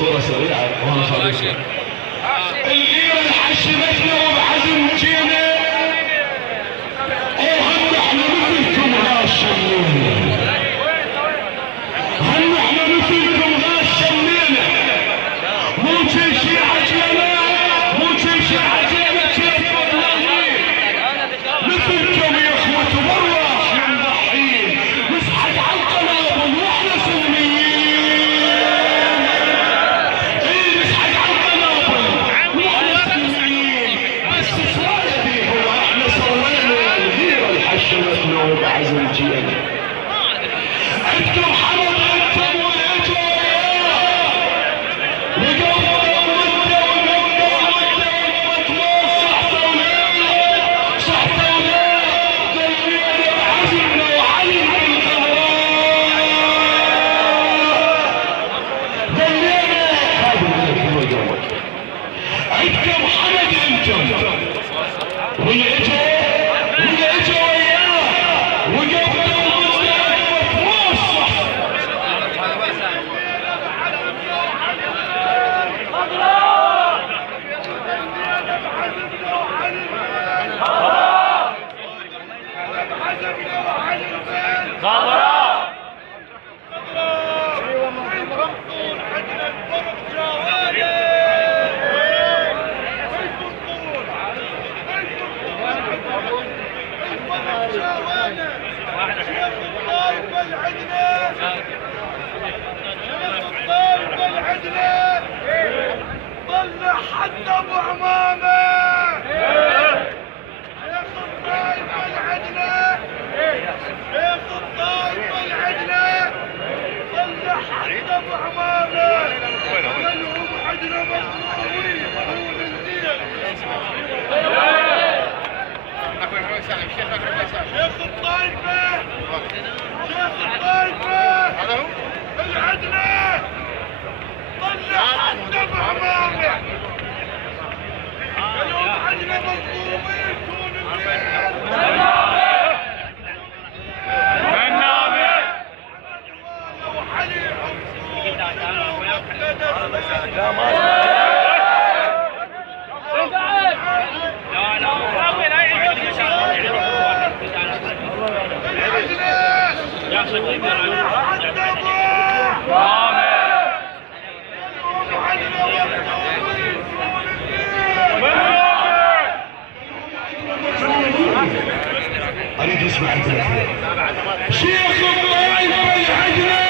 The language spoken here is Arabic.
صورة سريعة وانا خالص الغيرة الحشمتنا وبحزم جينا وهم احنا مثلكم غاشمين هم احنا مثلكم غاشمين مو شي عجلنا مو شي عجلنا مثلكم يا اخوة والله نضحين نصحك على القنابل واحنا سلميين بعزم جينا عندكم حمد انتم والاجوا وقوموا مده صحتوا وليه دلينا بعزمنا وعلي بالقهران دلينا عندكم حمد انتم والاجوا طلع حتى ابو عمامه شيخ الطايف العدله شيخ الطايف العدله طلع حتى ابو عمامه منهم عدله مظلومين طول الليل شيخ الطايفه العدله طلع حتى ابو عمامه اليوم عدله مظلومين طول الليل وحلي اريد اسمع انت شيخ الطائف العدل